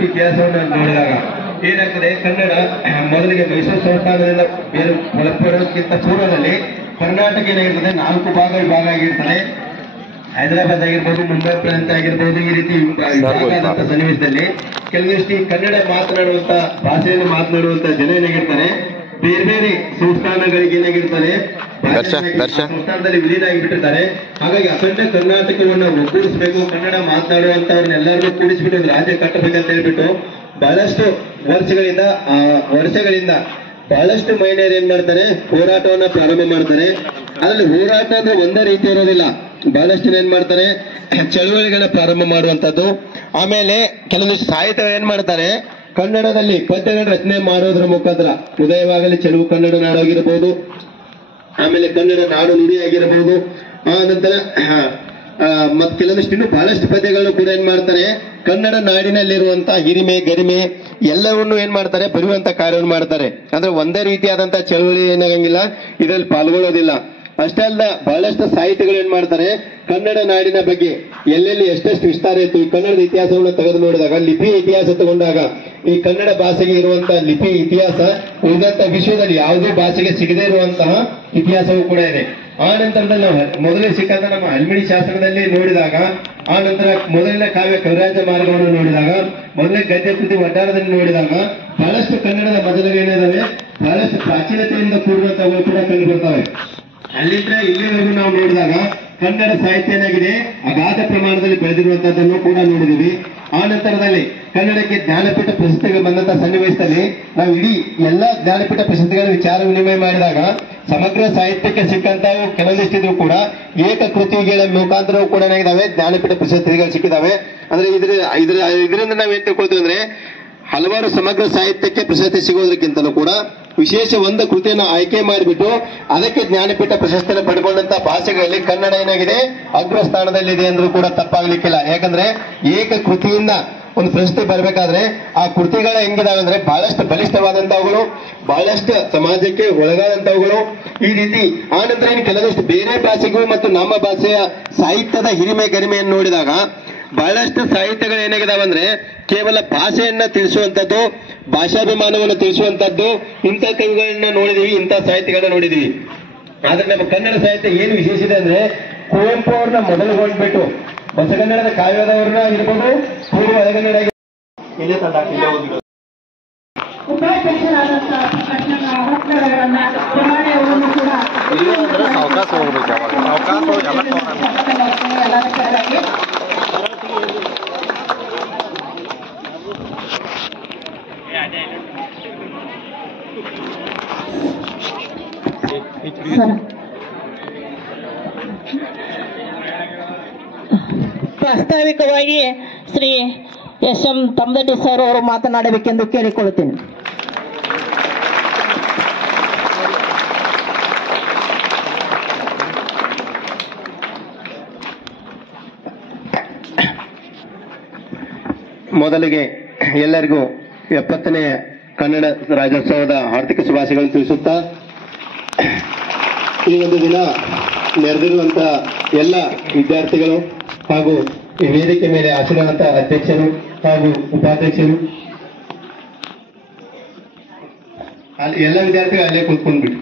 ಬಹಳಷ್ಟು ಇತಿಹಾಸವನ್ನು ನೋಡಿದಾಗ ಏನಾಗ್ತದೆ, ಕನ್ನಡ ಮೊದಲಿಗೆ ಮೈಸೂರು ಸಂಸ್ಥಾನದಿಂದ ಬೇರೆ ಬರೋದಕ್ಕಿಂತ ಪೂರ್ವದಲ್ಲಿ ಕರ್ನಾಟಕ ಏನಾಗಿರ್ತದೆ 4 ವಿಭಾಗ ಆಗಿರ್ತದೆ. ಹೈದರಾಬಾದ್ ಆಗಿರ್ಬೋದು, ಮುಂಬೈ ಪ್ರಾಂತ ಆಗಿರ್ಬೋದು, ಈ ರೀತಿ ವಿಭಾಗ ಆದಂತ ಸನ್ನಿವೇಶದಲ್ಲಿ ಕೆಲವಷ್ಟು ಕನ್ನಡ ಮಾತನಾಡುವಂತ ಭಾಷೆಯನ್ನು ಮಾತನಾಡುವಂತ ಜನ ಏನಾಗಿರ್ತಾರೆ, ಬೇರೆ ಬೇರೆ ಸಂಸ್ಥಾನಗಳಿಗೆ ಏನಾಗಿರ್ತಾರೆ, ಸಂಸ್ಥಾನದಲ್ಲಿ ವಿಲೀನ ಆಗಿಬಿಟ್ಟಿರ್ತಾರೆ. ಹಾಗಾಗಿ ಅಖಂಡ ಕರ್ನಾಟಕವನ್ನು ಒಗ್ಗೂಡಿಸಬೇಕು, ಕನ್ನಡ ಮಾತನಾಡುವಂತವ್ರನ್ನೆಲ್ಲರನ್ನೂ ಕೂಡಿಸ್ಬಿಟ್ಟು ಒಂದು ರಾಜ್ಯ ಕಟ್ಟಬೇಕಂತ ಹೇಳ್ಬಿಟ್ಟು ಬಹಳಷ್ಟು ವರ್ಷಗಳಿಂದ ಬಹಳಷ್ಟು ಮಹಿಳೆಯರು ಏನ್ ಮಾಡ್ತಾರೆ, ಹೋರಾಟವನ್ನ ಪ್ರಾರಂಭ ಮಾಡ್ತಾರೆ. ಅದ್ರಲ್ಲಿ ಹೋರಾಟ ಅಂದ್ರೆ ಒಂದೇ ರೀತಿ ಇರೋದಿಲ್ಲ, ಬಹಳಷ್ಟು ಜನ ಏನ್ ಮಾಡ್ತಾರೆ, ಚಳುವಳಿಗಳ ಪ್ರಾರಂಭ ಮಾಡುವಂತದ್ದು. ಆಮೇಲೆ ಕೆಲವೊಂದಿಷ್ಟು ಸಾಹಿತ್ಯ ಏನ್ ಮಾಡ್ತಾರೆ, ಕನ್ನಡದಲ್ಲಿ ಪದ್ಯಗಳ ರಚನೆ ಮಾಡೋದ್ರ ಮುಖಾಂತರ ಉದಯವಾಗಲಿ ಚೆಲುವು ಕನ್ನಡ ನಾಡಾಗಿರ್ಬೋದು, ಆಮೇಲೆ ಕನ್ನಡ ನಾಡು ನುಡಿ ಆಗಿರಬಹುದು, ಆ ನಂತರ ಮತ್ ಕೆಲವೊಂದಿಷ್ಟು ಇನ್ನು ಬಹಳಷ್ಟು ಪದ್ಯಗಳನ್ನು ಕೂಡ ಏನ್ ಮಾಡ್ತಾರೆ, ಕನ್ನಡ ನಾಡಿನಲ್ಲಿರುವಂತಹ ಹಿರಿಮೆ ಗರಿಮೆ ಎಲ್ಲವನ್ನು ಏನ್ ಮಾಡ್ತಾರೆ, ಬರುವಂತ ಕಾರ್ಯವನ್ನು ಮಾಡ್ತಾರೆ. ಅಂದ್ರೆ ಒಂದೇ ರೀತಿಯಾದಂತ ಚಳವಳಿ ಏನಾಗಂಗಿಲ್ಲ, ಇದರಲ್ಲಿ ಪಾಲ್ಗೊಳ್ಳೋದಿಲ್ಲ. ಅಷ್ಟೇ ಅಲ್ಲ, ಬಹಳಷ್ಟು ಸಾಹಿತಿಗಳು ಏನ್ ಮಾಡ್ತಾರೆ, ಕನ್ನಡ ನಾಡಿನ ಬಗ್ಗೆ ಎಲ್ಲೆಲ್ಲಿ ಎಷ್ಟೆಷ್ಟು ವಿಸ್ತಾರ ಇತ್ತು, ಈ ಕನ್ನಡದ ಇತಿಹಾಸವನ್ನು ತೆಗೆದು ನೋಡಿದಾಗ, ಲಿಪಿ ಇತಿಹಾಸ ತಗೊಂಡಾಗ ಈ ಕನ್ನಡ ಭಾಷೆಗೆ ಇರುವಂತಹ ಲಿಪಿ ಇತಿಹಾಸ ಉಳಿದಂತ ವಿಶ್ವದಲ್ಲಿ ಯಾವುದೇ ಭಾಷೆಗೆ ಸಿಗದೇ ಇರುವಂತಹ ಇತಿಹಾಸವೂ ಕೂಡ ಇದೆ. ಆ ನಂತರದಲ್ಲಿ ನಾವು ಮೊದಲೇ ಸಿಕ್ಕಂತ ನಮ್ಮ ಹಲ್ಮಿಡಿ ಶಾಸನದಲ್ಲಿ ನೋಡಿದಾಗ, ಆ ನಂತರ ಮೊದಲನೇ ಕಾವ್ಯ ಕವಿರಾಜ ಮಾರ್ಗವನ್ನು ನೋಡಿದಾಗ, ಮೊದಲನೇ ಗದ್ಯ ಕೃತಿ ವಡ್ಡಾರದಲ್ಲಿ ನೋಡಿದಾಗ ಬಹಳಷ್ಟು ಕನ್ನಡದ ಮೊದಲುಗಳೇನಿದಾವೆ ಬಹಳಷ್ಟು ಪ್ರಾಚೀನತೆಯಿಂದ ಕೂಡಿರುವಂತವು ಕೂಡ ಕಂಡು ಬರ್ತವೆ. ಅಲ್ಲಿಂದ ಇಲ್ಲಿವರೆಗೂ ನಾವು ನೋಡಿದಾಗ ಕನ್ನಡ ಸಾಹಿತ್ಯ ಏನಾಗಿದೆ, ಅಗಾಧ ಪ್ರಮಾಣದಲ್ಲಿ ಬೆಳೆದಿರುವಂತದ್ದನ್ನು ಕೂಡ ನೋಡಿದೀವಿ. ಆ ನಂತರದಲ್ಲಿ ಕನ್ನಡಕ್ಕೆ ಜ್ಞಾನಪೀಠ ಪ್ರಶಸ್ತಿಗಳು ಬಂದಂತ ಸನ್ನಿವೇಶದಲ್ಲಿ ನಾವು ಇಡೀ ಎಲ್ಲಾ ಜ್ಞಾನಪೀಠ ಪ್ರಶಸ್ತಿಗಳ ವಿಚಾರ ವಿನಿಮಯ ಮಾಡಿದಾಗ ಸಮಗ್ರ ಸಾಹಿತ್ಯಕ್ಕೆ ಸಿಕ್ಕಂತಾವು ಕೆಲವೊಂದಿಷ್ಟಿದ್ರು ಕೂಡ ಏಕ ಕೃತಿಗಳ ಮುಖಾಂತರವೂ ಕೂಡ ಏನಾಗಿದ್ದಾವೆ, ಜ್ಞಾನಪೀಠ ಪ್ರಶಸ್ತಿಗಳು ಸಿಕ್ಕಿದಾವೆ. ಅಂದ್ರೆ ಇದರಿಂದ ನಾವೇನ್ ತಿಳ್ಕೊಳ್ತೀವಿ ಅಂದ್ರೆ, ಹಲವಾರು ಸಮಗ್ರ ಸಾಹಿತ್ಯಕ್ಕೆ ಪ್ರಶಸ್ತಿ ಸಿಗೋದಕ್ಕಿಂತಲೂ ಕೂಡ ವಿಶೇಷ ಒಂದು ಕೃತಿಯನ್ನು ಆಯ್ಕೆ ಮಾಡಿಬಿಟ್ಟು ಅದಕ್ಕೆ ಜ್ಞಾನಪೀಠ ಪ್ರಶಸ್ತಿಯನ್ನು ಪಡ್ಕೊಂಡಂತ ಭಾಷೆಗಳಲ್ಲಿ ಕನ್ನಡ ಏನಾಗಿದೆ, ಅಗ್ರ ಸ್ಥಾನದಲ್ಲಿದೆ ಅಂದ್ರೂ ಕೂಡ ತಪ್ಪಾಗ್ಲಿಕ್ಕಿಲ್ಲ. ಯಾಕಂದ್ರೆ ಏಕ ಕೃತಿಯಿಂದ ಒಂದು ಪ್ರಶಸ್ತಿ ಬರಬೇಕಾದ್ರೆ ಆ ಕೃತಿಗಳ ಹೆಂಗಿದಾವೆ ಅಂದ್ರೆ ಬಹಳಷ್ಟು ಬಲಿಷ್ಠವಾದಂತವುಗಳು, ಬಹಳಷ್ಟು ಸಮಾಜಕ್ಕೆ ಒಳಗಾದಂತವುಗಳು, ಈ ರೀತಿ. ಆ ನಂತರ ಇನ್ನು ಕೆಲವಷ್ಟು ಬೇರೆ ಭಾಷೆಗೂ ಮತ್ತು ನಮ್ಮ ಭಾಷೆಯ ಸಾಹಿತ್ಯದ ಹಿರಿಮೆ ಗರಿಮೆಯನ್ನು ನೋಡಿದಾಗ ಬಹಳಷ್ಟು ಸಾಹಿತ್ಯಗಳು ಏನಾಗಿದಾವಂದ್ರೆ ಕೇವಲ ಭಾಷೆಯನ್ನ ತಿಳಿಸುವಂತದ್ದು, ಭಾಷಾಭಿಮಾನವನ್ನು ತಿಳಿಸುವಂತದ್ದು, ಇಂಥ ಕವಿಗಳನ್ನ ನೋಡಿದೀವಿ, ಇಂಥ ಸಾಹಿತ್ಯಗಳನ್ನ ನೋಡಿದೀವಿ. ಆದ್ರೆ ನಮ್ಮ ಕನ್ನಡ ಸಾಹಿತ್ಯ ಏನು ವಿಶೇಷ ಇದೆ ಅಂದ್ರೆ, ಕುವೆಂಪು ಅವ್ರನ್ನ ಮೊದಲು ಹೊಂದ್ಬಿಟ್ಟು ಹೊಸಗನ್ನಡದ ಕಾವ್ಯದವ್ರನ್ನ ಇರ್ಬೋದು, ಪೂರ್ವ ಹಳೆಗನ್ನಡ ಇಲ್ಲೇ ತಂಡ ಉಪಾಧ್ಯಕ್ಷರಾದಂತಹ ಅವಕಾಶ ಹೋಗ್ಬೇಕು. ಪ್ರಾಸ್ತಾವಿಕವಾಗಿ ಶ್ರೀ ಎಸ್.ಎಂ. ತಮ್ಮದಡ್ಡಿ ಸರ್ ಅವರು ಮಾತನಾಡಬೇಕೆಂದು ಕೇಳಿಕೊಳ್ಳುತ್ತೇನೆ. ಮೊದಲಿಗೆ ಎಲ್ಲರಿಗೂ 70ನೇ ಕನ್ನಡ ರಾಜ್ಯೋತ್ಸವದ ಆರ್ಥಿಕ ಶುಭಾಶಯಗಳನ್ನು ತಿಳಿಸುತ್ತಾ, ಈ ಒಂದು ದಿನ ನೆರೆದಿರುವಂತಹ ಎಲ್ಲ ವಿದ್ಯಾರ್ಥಿಗಳು ಹಾಗೂ ಈ ವೇದಿಕೆ ಮೇಲೆ ಆಸೀನರಂತಹ ಅಧ್ಯಕ್ಷರು ಹಾಗೂ ಉಪಾಧ್ಯಕ್ಷರು, ಎಲ್ಲ ವಿದ್ಯಾರ್ಥಿಗಳು ಅಲ್ಲೇ ಕೂತ್ಕೊಂಡ್ಬಿಟ್ಟು